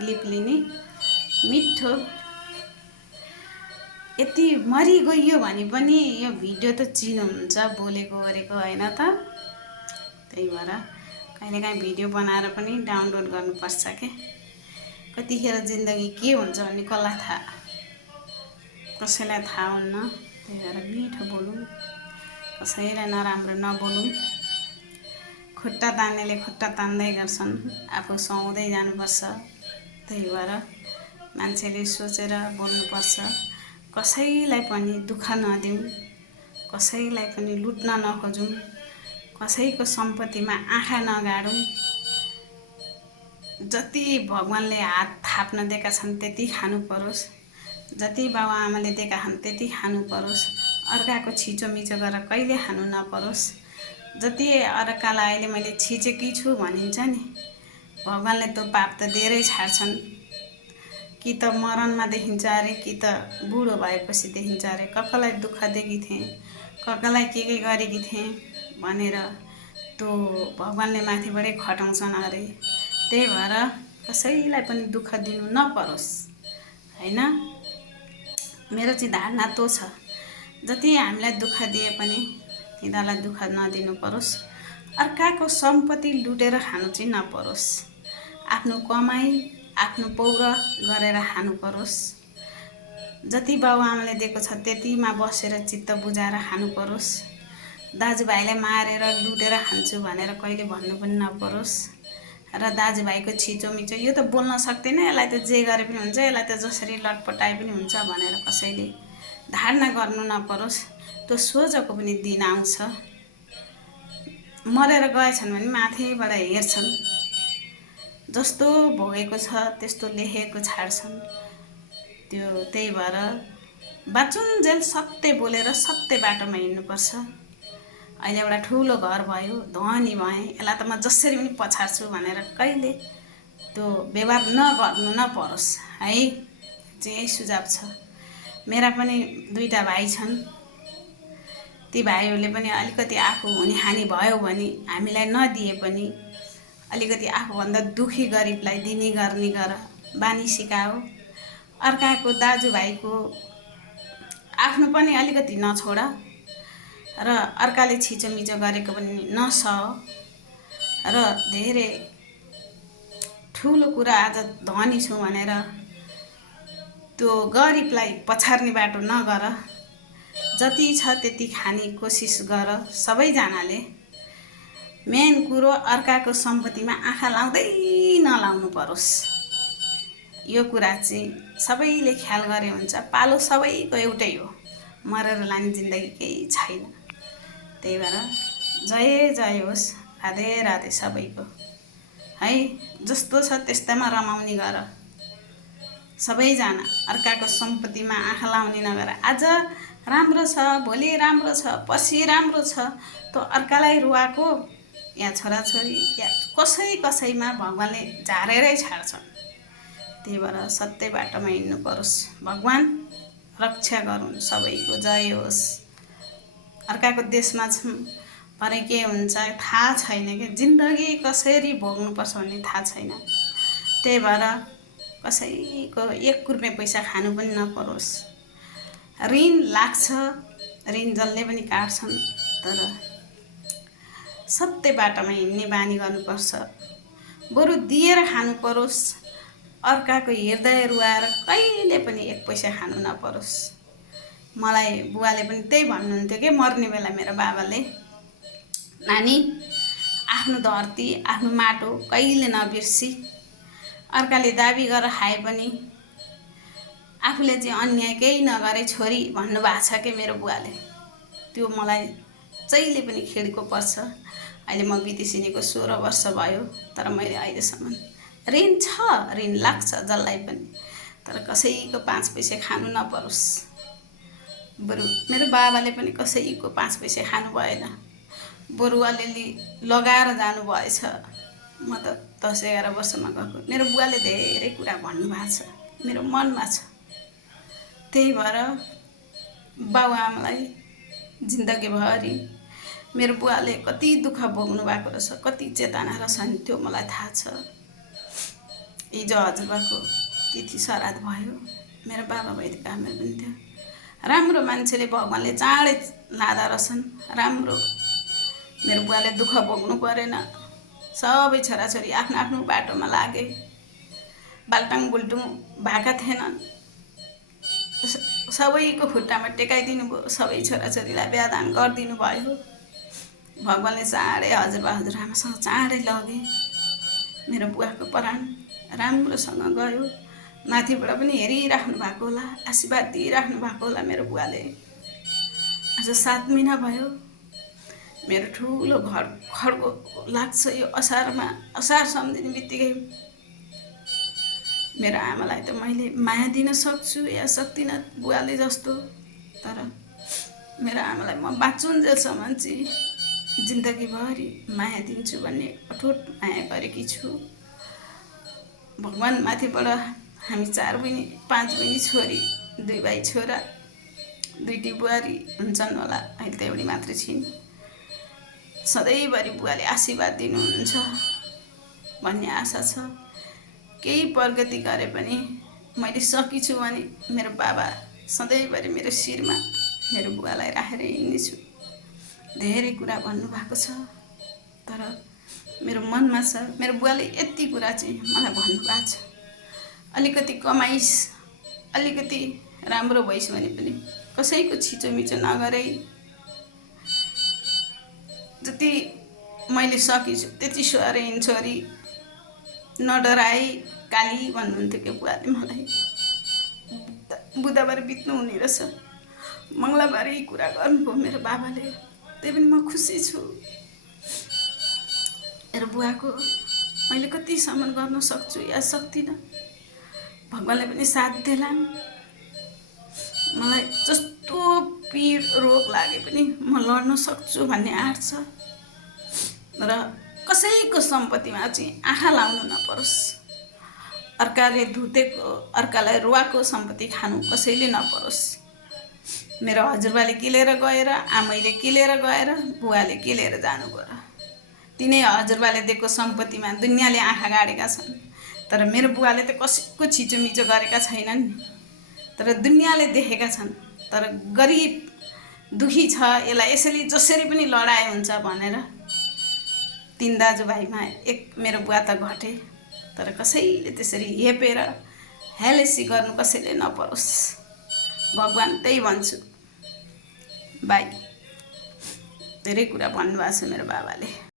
Clip लिने मिठो यति मरि गयो भने पनि यो भिडियो त चिन्नुहुन्छ बोलेको गरेको हैन त। त्यही भएर कहिलेकाहीँ भिडियो बनाएर पनि डाउनलोड गर्नुपर्छ के। कतिखेर जिन्दगी के हुन्छ भन्ने कसलाई थाहा, कसैलाई थाहा हुन्न। त्यही भएर मिठो बोलौँ, कसैलाई नराम्रो नबोलौँ। खुट्टा तान्नेले खुट्टा तान्दै गर्छन्, आफू सुहाउँदै जानुपर्छ। त्यही भएर मान्छेले सोचेर बोल्नुपर्छ। कसैलाई पनि दुःख नदिउँ, कसैलाई पनि लुट्न नखोजौँ, कसैको सम्पत्तिमा आँखा नगाडौँ। जति भगवानले हात थाप्न दिएका छन् त्यति खानु परोस्, जति बाबुआमाले दिएका छन् त्यति खानु परोस्। अर्काको छिचोमिचो गरेर कहिले खानु नपरोस्। जति अर्कालाई अहिले मैले छिचेकी छु भनिन्छ नि, भगवानले त्यो पाप त दिएरै छाड्छन्। कि त मरणमा देखिन्छ अरे, कि त बुढो भएपछि देखिन्छ अरे। कसलाई दुःख दिएकी थिएँ, कसलाई के गरेकी थिएँ भनेर त्यो भगवानले माथिबाटै खटाउँछन् अरे। त्यही भएर कसैलाई पनि दुःख दिनु नपरोस् हैन। मेरो चाहिँ धारणा त्यो छ, जति हामीलाई दुःख दिए पनि तिनीहरूलाई दुःख नदिनु परोस्। अर्काको सम्पत्ति लुटेर खानु चाहिँ नपरोस्। आफ्नो कमाई आफ्नो पौर गरेर खानु परोस्। जति बाबुआमाले दिएको छ त्यतिमा बसेर चित्त बुझाएर खानु परोस्। दाजुभाइलाई मारेर लुटेर खान्छु भनेर कहिले भन्नु पनि नपरोस्। र दाजुभाइको छिचोमिचो यो त बोल्न सक्दैन, यसलाई त जे गरे पनि हुन्छ, यसलाई त जसरी लटपटाए पनि हुन्छ भनेर कसैले धारणा गर्नु नपरोस्। त्यो सोझको पनि दिन आउँछ, मरेर गएछन् भने माथिबाट हेर्छन्, जस्तो भोगेको छ त्यस्तो लेखेको छाड्छन्। त्यही भएर बाँचुन्जेल सत्य बोलेर सत्य बाटोमा हिँड्नुपर्छ। अहिले एउटा ठुलो घर भयो, धनी भएँ, यसलाई त म जसरी पनि पछाड्छु भनेर कहिले त्यो व्यवहार नगर्नु नपरोस् है। चाहिँ यही सुझाव छ। मेरा पनि दुईटा भाइ छन्। ती भाइहरूले पनि अलिकति आफू हुने हानि भयो भने हामीलाई नदिए पनि अलिकति आफूभन्दा दुखी गरिबलाई दिने गर्ने गर बानी सिकाओ। अर्काको दाजुभाइको आफ्नो पनि अलिकति नछोड र अर्काले छिचोमिचो गरेको पनि नसह। र धेरै ठुलो कुरा आज धनी छु भनेर त्यो गरिबलाई पछार्ने बाटो नगर। जति छ त्यति खाने कोसिस गर सबैजनाले। मेन कुरो अर्काको सम्पत्तिमा आँखा लाउँदै नलाउनु परोस्। यो कुरा चाहिँ सबैले ख्याल गरे हुन्छ। पालो सबैको एउटै हो, मरेर लाने जिन्दगी केही छैन। त्यही भएर जय जय होस्, राधे राधे सबैको है। जस्तो छ त्यस्तामा रमाउने गर सबैजना। अर्काको सम्पत्तिमा आँखा लाउने नगर। आज राम्रो छ, भोलि राम्रो छ, पर्सि राम्रो छ, त्यो अर्कालाई रुवाको या छोराछोरी या कसैमा भगवानले झारेरै छाड्छन्। त्यही भएर सत्य बाटोमा हिँड्नु परोस्। भगवान रक्षा गरून् सबैको। जय होस्। अर्काको देशमा छौँ, भरे के हुन्छ थाहा छैन कि जिन्दगी कसरी भोग्नुपर्छ भन्ने थाहा छैन। त्यही भएर कसैको एक रुपैयाँ पैसा खानु पनि नपरोस्। ऋण लाग्छ, ऋण जसले पनि काट्छन्, तर सत्य बाटोमा हिँड्ने बानी गर्नुपर्छ। बरु दिएर खानु परोस्। अर्काको हृदय रुवाएर कहिले पनि एक पैसा खानु नपरोस्। मलाई बुवाले पनि त्यही भन्नुहुन्थ्यो कि मर्ने बेला मेरो बाबाले, नानी आफ्नो धरती आफ्नो माटो कहिले नबिर्सी। अर्काले दाबी गरेर खाए पनि आफूले चाहिँ अन्याय केही नगरे छोरी भन्नुभएको छ कि मेरो बुवाले। त्यो मलाई जहिले पनि खिड्को पर्छ। अहिले म बितिसिनेको 16 वर्ष भयो, तर मैले अहिलेसम्म ऋण छ, ऋण लाग्छ जसलाई पनि, तर कसैको 5 पैसा खानु नपरोस्। बरु मेरो बाबाले पनि कसैको 5 पैसा खानु भएन, बरु अलिअलि लगाएर जानुभएछ। म त 10-11 वर्षमा गएको। मेरो बुवाले धेरै कुरा भन्नुभएको छ, मेरो मनमा छ। त्यही भएर बाबुआमालाई जिन्दगीभरि मेरो बुवाले कति दुःख भोग्नु भएको रहेछ, कति चेतना रहेछ नि त्यो मलाई थाहा छ। हिजो हजुरबाको तिथि श्राद्ध भयो। मेरो बाबा वैदिक आमा पनि थियो। राम्रो मान्छेले भगवान्ले चाँडै लाँदा रहेछन्। राम्रो मेरो बुवाले दुःख भोग्नु परेन। सबै छोराछोरी आफ्नो आफ्नो बाटोमा लागे। बाल्टाङ बुल्टुङ भएका थिएनन्। सबैको खुट्टामा टेकाइदिनु भयो। सबै छोराछोरीलाई बिहादान गरिदिनु भयो। भगवान्ले चाँडै हजुरबा हजुरआमासँग चाँडै लगे। मेरो बुवाको प्राण राम्रोसँग गयो। माथिबाट पनि हेरिराख्नु भएको होला, आशीर्वाद दिइराख्नु भएको होला मेरो बुवाले। आज 7 महिना भयो। मेरो ठुलो घर खड्को लाग्छ यो असारमा। असार सम्झिने बित्तिकै मेरो आमालाई त मैले माया दिन सक्छु या सक्दिनँ बुवाले जस्तो, तर मेरो आमालाई म बाँचुन्जेलसम्म चाहिँ जिन्दगीभरि माया दिन्छु भन्ने अटुट माया गरेकी छु। भगवान् माथिबाट हामी 4 बहिनी 5 बहिनी छोरी, 2 भाइ छोरा, 2टी बुहारी हुन्छन् होला। अहिले त एउटी मात्रै छिन्। सधैँभरि बुवाले आशीर्वाद दिनुहुन्छ भन्ने आशा छ। केही प्रगति गरे पनि मैले सकिछु भने मेरो बाबा सधैँभरि मेरो शिरमा मेरो बुवालाई राखेर हिँड्नेछु। धेरै कुरा भन्नुभएको छ, तर मेरो मनमा छ मेरो बुवाले यति कुरा चाहिँ मलाई भन्नुभएको छ, अलिकति कमाइस्, अलिकति राम्रो भइस् भने पनि कसैको छिचोमिचो नगरे, जति मैले सकिछु त्यति छोरी छोरी नडराई काली भन्नुहुन्थ्यो कि बुवाले मलाई। बुधबार बित्नु हुने रहेछ, मङ्गलबारै कुरा गर्नुभयो मेरो बाबाले। त्यही पनि म खुसी छु। मेरो बुवाको मैले कतिसम्म गर्न सक्छु या सक्दिनँ, भगवान्ले पनि साथ देलान्। मलाई जस्तो पीड रोग लागे पनि म लड्न सक्छु भन्ने आँट छ। र कसैको सम्पत्तिमा चाहिँ आँखा लाउनु नपरोस्। अर्काले धुतेको, अर्कालाई रुवाको सम्पत्ति खानु कसैले नपरोस्। मेरो हजुरबाले किलेर गएर, आमैले किलेर गएर, बुवाले किलेर जानु पर्यो। तिनै हजुरबाले दिएको सम्पत्तिमा दुनियाँले आँखा गाडेका छन्, तर मेरो बुवाले त कसैको छिचोमिचो गरेका छैनन्। तर दुनियाँले देखेका छन्। तर गरिब दुखी छ, यसलाई यसरी जसरी पनि लडाइ हुन्छ भनेर 3 दाजुभाइमा एक मेरो बुवा त घटे। तर कसैले त्यसरी हेपेर हेलेसी गर्नु कसैले नपरोस्। भगवान् त्यही भन्छु। बाई। धेरै कुरा भन्नुभएको छ मेरो बाबाले।